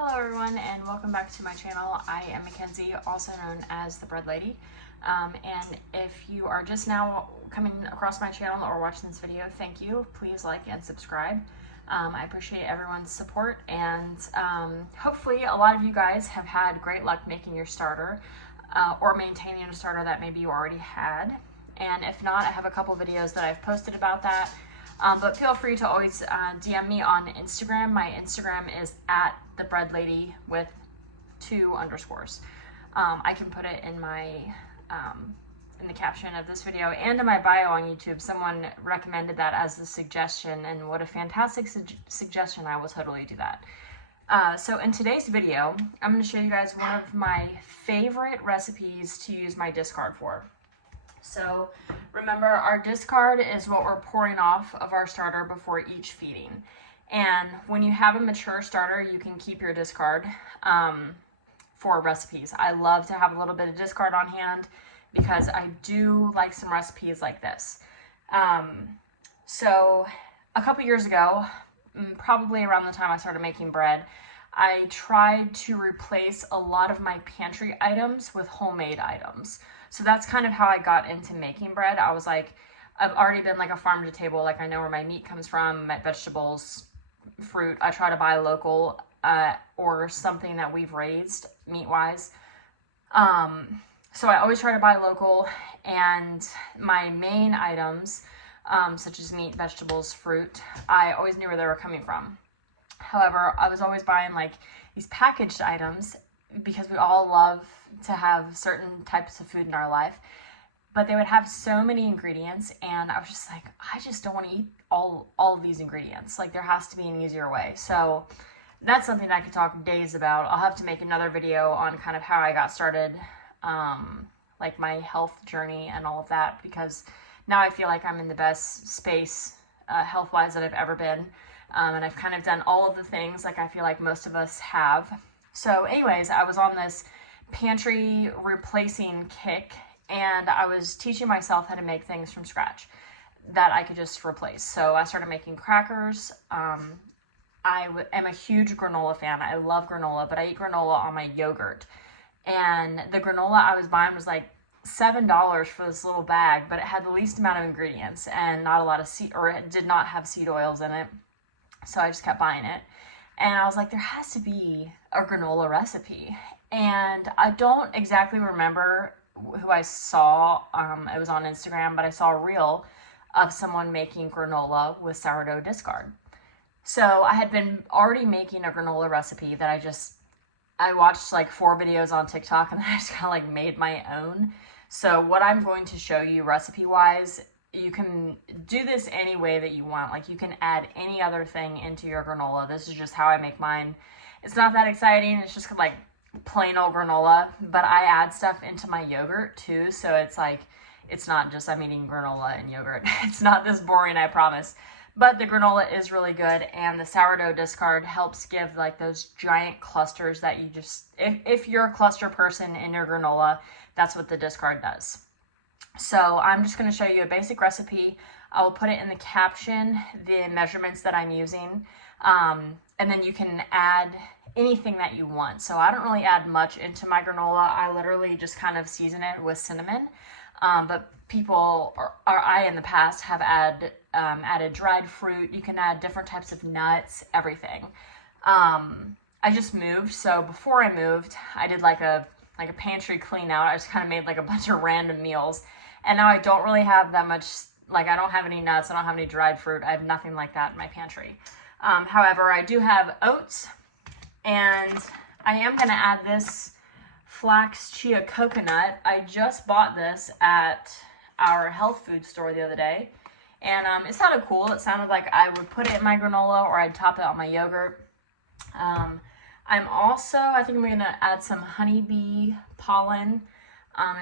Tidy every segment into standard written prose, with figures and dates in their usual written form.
Hello everyone and welcome back to my channel. I am Mackenzie, also known as the Bread Lady. And if you are just now coming across my channel or watching this video, thank you. Please like and subscribe. I appreciate everyone's support, and hopefully a lot of you guys have had great luck making your starter or maintaining a starter that maybe you already had. And if not, I have a couple videos that I've posted about that. But feel free to always DM me on Instagram. My Instagram is at the Bread Lady with 2 underscores. I can put it in my in the caption of this video and in my bio on YouTube. Someone recommended that as a suggestion, and what a fantastic suggestion. I will totally do that. So in today's video, I'm going to show you guys one of my favorite recipes to use my discard for. So remember, our discard is what we're pouring off of our starter before each feeding. And when you have a mature starter, you can keep your discard for recipes. I love to have a little bit of discard on hand because I do like some recipes like this. So a couple years ago, probably around the time I started making bread, I tried to replace a lot of my pantry items with homemade items. So that's kind of how I got into making bread. I was like, I've already been like a farm to table. Like, I know where my meat comes from, my vegetables, fruit. I try to buy local or something that we've raised meat-wise. So I always try to buy local, and my main items, such as meat, vegetables, fruit, I always knew where they were coming from. However, I was always buying like these packaged items because we all love to have certain types of food in our life, but they would have so many ingredients, and I was just like, I just don't want to eat all of these ingredients. Like, there has to be an easier way. So that's something I could talk days about. I'll have to make another video on kind of how I got started, like my health journey and all of that, because now I feel like I'm in the best space health-wise that I've ever been. And I've kind of done all of the things like I feel like most of us have. So anyways, I was on this pantry replacing kick, and I was teaching myself how to make things from scratch that I could just replace. So I started making crackers. I am a huge granola fan. I love granola, but I eat granola on my yogurt. And the granola I was buying was like $7 for this little bag, but it had the least amount of ingredients and not a lot of seed, or it did not have seed oils in it. So I just kept buying it. And I was like, there has to be a granola recipe. And I don't exactly remember who I saw. It was on Instagram, but I saw a reel of someone making granola with sourdough discard. So I had been already making a granola recipe that I watched like 4 videos on TikTok, and then I just kind of like made my own. So what I'm going to show you recipe-wise, you can do this any way that you want. Like, you can add any other thing into your granola. This is just how I make mine. It's not that exciting. It's just like plain old granola, but I add stuff into my yogurt too. So it's like, it's not just I'm eating granola and yogurt. It's not this boring, I promise. But the granola is really good, and the sourdough discard helps give like those giant clusters that you just, if you're a cluster person in your granola, that's what the discard does. So I'm just going to show you a basic recipe. I will put it in the caption, the measurements that I'm using, and then you can add anything that you want. So I don't really add much into my granola. I literally just kind of season it with cinnamon. But people, or I in the past, have added dried fruit. You can add different types of nuts, everything. I just moved, so before I moved, I did like a pantry clean out. I just kind of made like a bunch of random meals. And now I don't really have that much, like I don't have any nuts, I don't have any dried fruit, I have nothing like that in my pantry. However, I do have oats, and I am going to add this flax chia coconut. I just bought this at our health food store the other day, and it sounded cool. It sounded like I would put it in my granola, or I'd top it on my yogurt. I'm also, I think I'm going to add some honeybee pollen.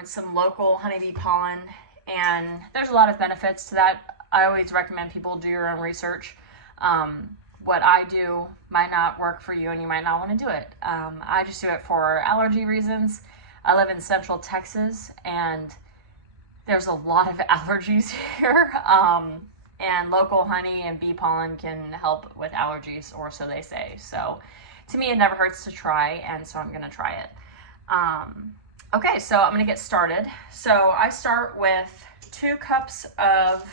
It's some local honeybee pollen, and there's a lot of benefits to that. I always recommend people do your own research. What I do might not work for you, and you might not want to do it. I just do it for allergy reasons. I live in Central Texas, and there's a lot of allergies here. And local honey and bee pollen can help with allergies, or so they say. So to me, it never hurts to try, and so I'm gonna try it. Okay, so I'm gonna get started. So I start with 2 cups of,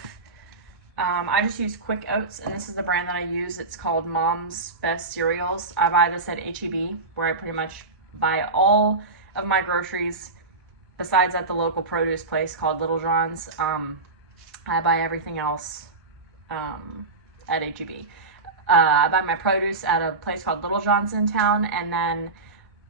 I just use Quick Oats, and this is the brand that I use. It's called Mom's Best Cereals. I buy this at H-E-B, where I pretty much buy all of my groceries, besides at the local produce place called Little John's. I buy everything else at H-E-B. I buy my produce at a place called Little John's in town, and then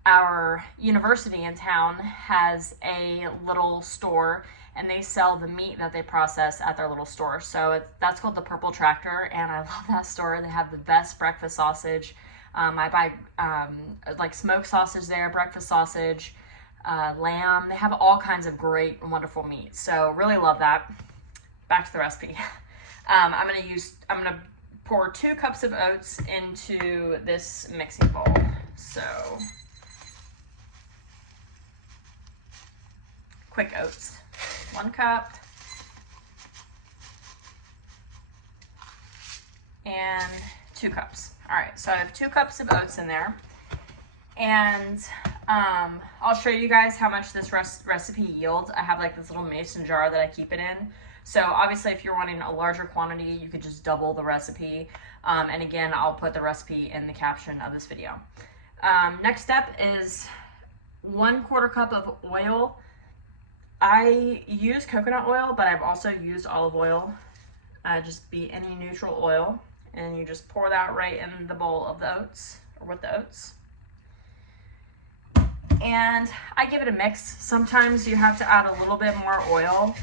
our university in town has a little store, and they sell the meat that they process at their little store. So that's called the Purple Tractor, and I love that store. They have the best breakfast sausage. I buy like smoked sausage there, breakfast sausage, lamb. They have all kinds of great and wonderful meat. So really love that. Back to the recipe. I'm gonna pour 2 cups of oats into this mixing bowl. So Quick Oats, 1 cup, and 2 cups. All right, so I have 2 cups of oats in there, and I'll show you guys how much this recipe yields. I have like this little mason jar that I keep it in. So obviously if you're wanting a larger quantity, you could just double the recipe. And again, I'll put the recipe in the caption of this video. Next step is 1/4 cup of oil. I use coconut oil, but I've also used olive oil. Just be any neutral oil. And you just pour that right in the bowl of the oats, or with the oats. And I give it a mix. Sometimes you have to add a little bit more oil.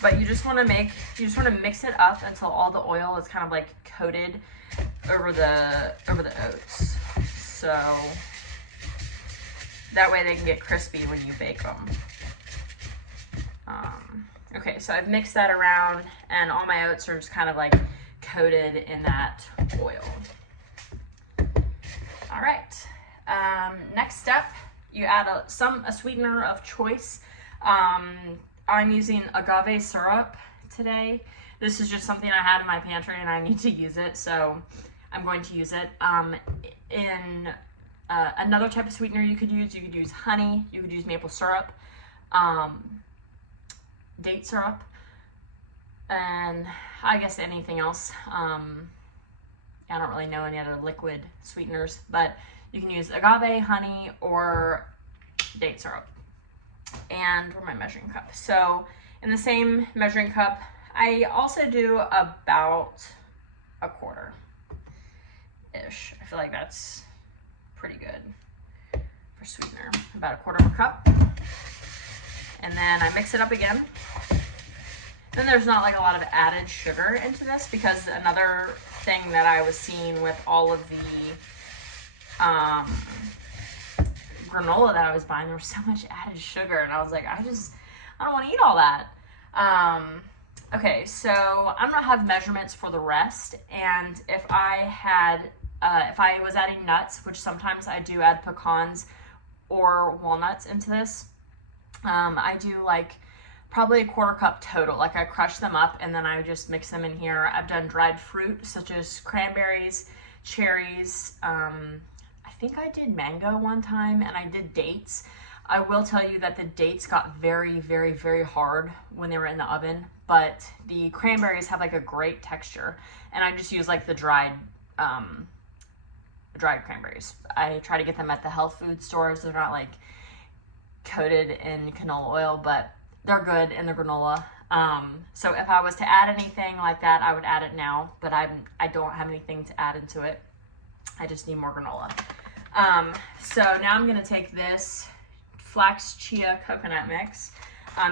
But you just want to mix it up until all the oil is kind of like coated over the oats. So that way they can get crispy when you bake them. Okay, so I've mixed that around, and all my oats are just kind of like coated in that oil. All right. Next step, you add a sweetener of choice. I'm using agave syrup today. This is just something I had in my pantry and I need to use it, so I'm going to use it. Another type of sweetener you could use honey, you could use maple syrup, date syrup, and I guess anything else. I don't really know any other liquid sweeteners, but you can use agave, honey, or date syrup. And where's my measuring cup? So in the same measuring cup, I also do about 1/4-ish. I feel like that's pretty good for sweetener. About 1/4 cup. And then I mix it up again. Then there's not like a lot of added sugar into this, because another thing that I was seeing with all of the granola that I was buying, there was so much added sugar, and I was like, I don't want to eat all that. Okay, so I'm gonna have measurements for the rest, and if I was adding nuts, which sometimes I do add pecans or walnuts into this, I do like probably 1/4 cup total. Like I crush them up and then I just mix them in here. I've done dried fruit such as cranberries, cherries, I think I did mango one time, and I did dates. I will tell you that the dates got very, very, very hard when they were in the oven, but the cranberries have like a great texture, and I just use like the dried cranberries. I try to get them at the health food stores. They're not like coated in canola oil, but they're good in the granola. So if I was to add anything like that, I would add it now, but I don't have anything to add into it. I just need more granola. So now I'm gonna take this flax chia coconut mix.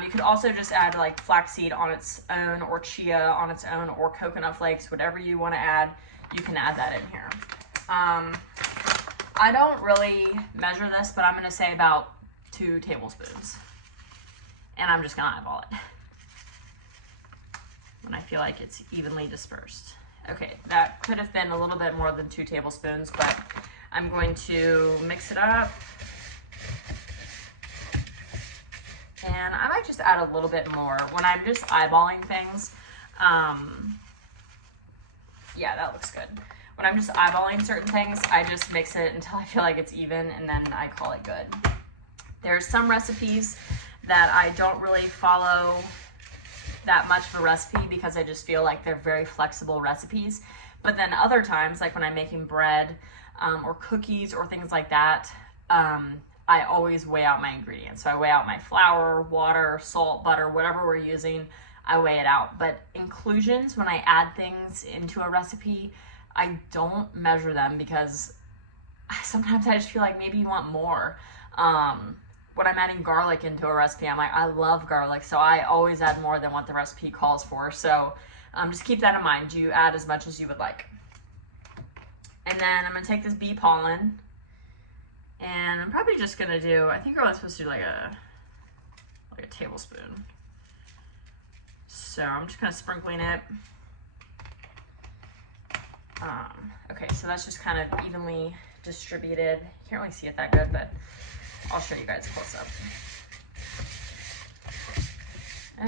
You could also just add like flaxseed on its own, or chia on its own, or coconut flakes, whatever you want to add, you can add that in here. I don't really measure this, but I'm going to say about 2 tablespoons. And I'm just going to eyeball it when I feel like it's evenly dispersed. Okay, that could have been a little bit more than 2 tablespoons, but I'm going to mix it up. And I might just add a little bit more when I'm just eyeballing things. Yeah, that looks good. when I'm just eyeballing certain things, I just mix it until I feel like it's even, and then I call it good. There's some recipes that I don't really follow that much of a recipe because I just feel like they're very flexible recipes. But then other times, like when I'm making bread or cookies or things like that, I always weigh out my ingredients. So I weigh out my flour, water, salt, butter, whatever we're using, I weigh it out. But inclusions, when I add things into a recipe, I don't measure them because sometimes I just feel like maybe you want more. When I'm adding garlic into a recipe, I'm like, I love garlic, so I always add more than what the recipe calls for. So just keep that in mind. You add as much as you would like. And then I'm going to take this bee pollen, and I'm probably just going to do, I think we're only supposed to do like a tablespoon. So I'm just kind of sprinkling it. Okay, so that's just kind of evenly distributed. You can't really see it that good, but I'll show you guys close up.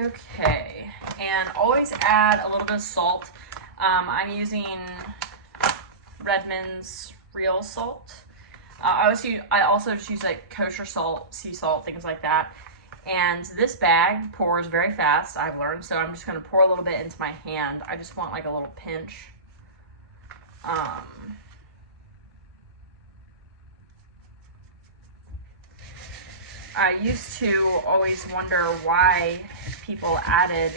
Okay, and always add a little bit of salt. I'm using Redmond's real salt. I also just use like kosher salt, sea salt, things like that. And this bag pours very fast, I've learned, so I'm just going to pour a little bit into my hand. I just want like a little pinch. I used to always wonder why people added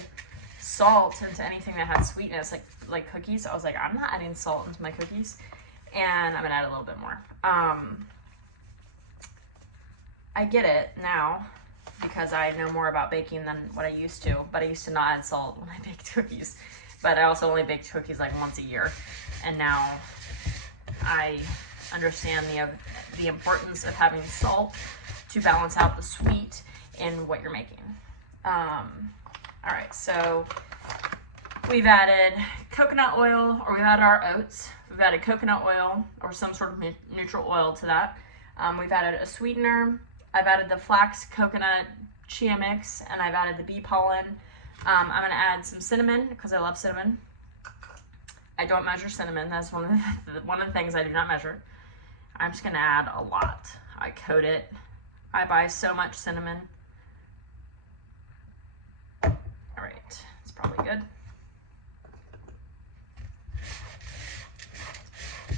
salt into anything that had sweetness, like cookies. I was like, I'm not adding salt into my cookies, and I'm gonna add a little bit more. I get it now because I know more about baking than what I used to, but I used to not add salt when I baked cookies. But I also only baked cookies like once a year, and now I understand the importance of having salt to balance out the sweet in what you're making. All right, so we've added coconut oil, or we've added our oats. We've added coconut oil or some sort of neutral oil to that. We've added a sweetener. I've added the flax coconut chia mix, and I've added the bee pollen. I'm gonna add some cinnamon because I love cinnamon. I don't measure cinnamon. That's one of the things I do not measure. I'm just gonna add a lot. I coat it. I buy so much cinnamon. All right, it's probably good.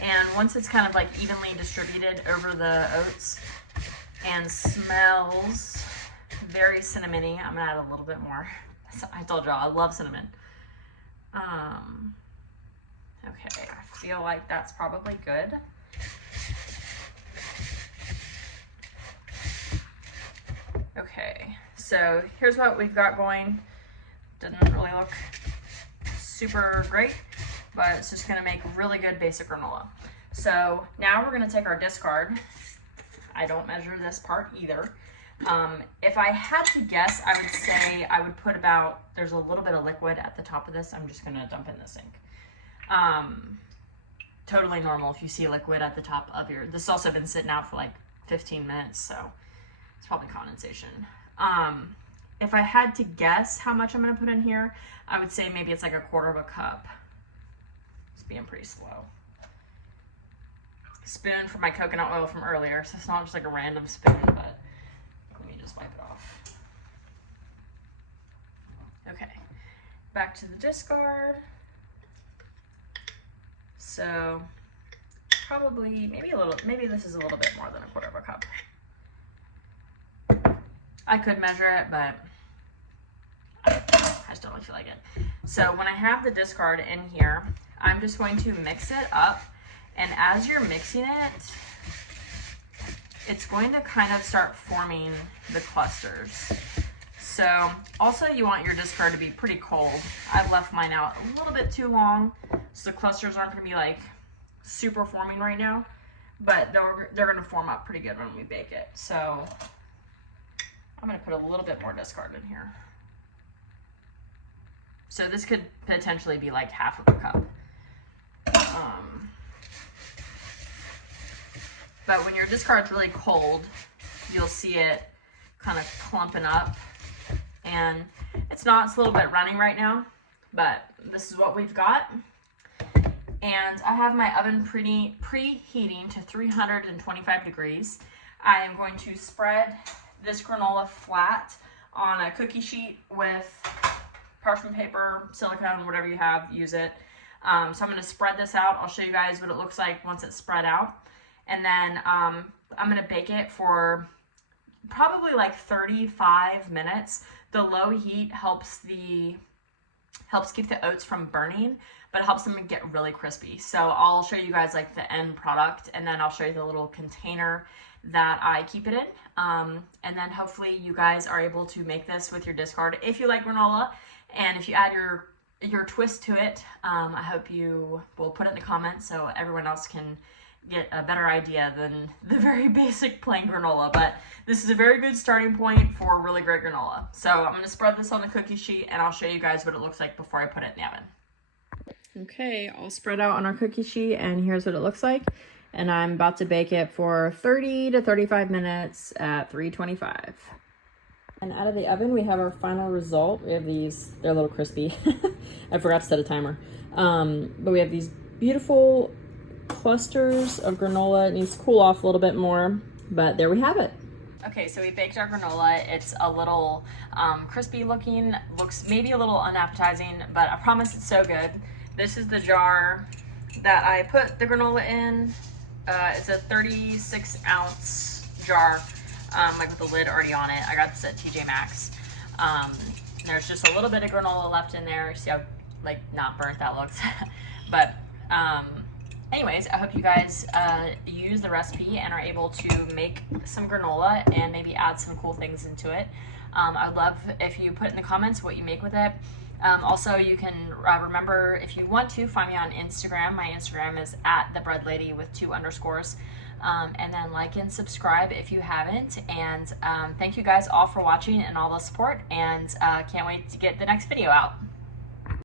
And once it's kind of like evenly distributed over the oats and smells very cinnamony, I'm gonna add a little bit more. I told y'all I love cinnamon. Okay, I feel like that's probably good. Okay, so here's what we've got going. Doesn't really look super great, but it's just gonna make really good basic granola. So now we're gonna take our discard. I don't measure this part either. If I had to guess, I would say I would put about, there's a little bit of liquid at the top of this. I'm just gonna dump in the sink. Totally normal if you see liquid at the top of your, this has also been sitting out for like 15 minutes, so it's probably condensation. If I had to guess how much I'm gonna put in here, I would say maybe it's like 1/4 cup. It's being pretty slow. Spoon for my coconut oil from earlier, so it's not just like a random spoon, but let me just wipe it off. Okay, back to the discard. So probably, maybe this is a little bit more than 1/4 cup. I could measure it, but I just don't really feel like it. So when I have the discard in here, I'm just going to mix it up. And as you're mixing it, it's going to kind of start forming the clusters. So also you want your discard to be pretty cold. I've left mine out a little bit too long, so the clusters aren't gonna be like super forming right now, but they're gonna form up pretty good when we bake it. So I'm gonna put a little bit more discard in here. So this could potentially be like 1/2 cup. But when your discard's really cold, you'll see it kind of clumping up. And it's a little bit running right now, but this is what we've got. And I have my oven preheating to 325 degrees. I am going to spread this granola flat on a cookie sheet with parchment paper, silicone, whatever you have, use it. So I'm going to spread this out. I'll show you guys what it looks like once it's spread out. And then I'm going to bake it for probably like 35 minutes. The low heat helps keep the oats from burning, but it helps them get really crispy. So I'll show you guys like the end product, and then I'll show you the little container that I keep it in. And then hopefully you guys are able to make this with your discard if you like granola. And if you add your twist to it, I hope you will put it in the comments so everyone else can get a better idea than the very basic plain granola. But this is a very good starting point for really great granola. So I'm going to spread this on the cookie sheet, and I'll show you guys what it looks like before I put it in the oven. Okay, all spread out on our cookie sheet, and here's what it looks like. And I'm about to bake it for 30 to 35 minutes at 325. And out of the oven, we have our final result. We have these, they're a little crispy. I forgot to set a timer. But we have these beautiful clusters of granola. It needs to cool off a little bit more, but there we have it. Okay, so we baked our granola. It's a little crispy looking, looks maybe a little unappetizing, but I promise it's so good. This is the jar that I put the granola in. It's a 36 ounce jar, like with the lid already on it. I got this at TJ Maxx. There's just a little bit of granola left in there. See how like not burnt that looks. But anyways, I hope you guys use the recipe and are able to make some granola and maybe add some cool things into it. I'd love if you put in the comments what you make with it. Also, you can remember, if you want to, find me on Instagram. My Instagram is @thebreadlady with 2 underscores. And then like and subscribe if you haven't. And thank you guys all for watching and all the support. And can't wait to get the next video out.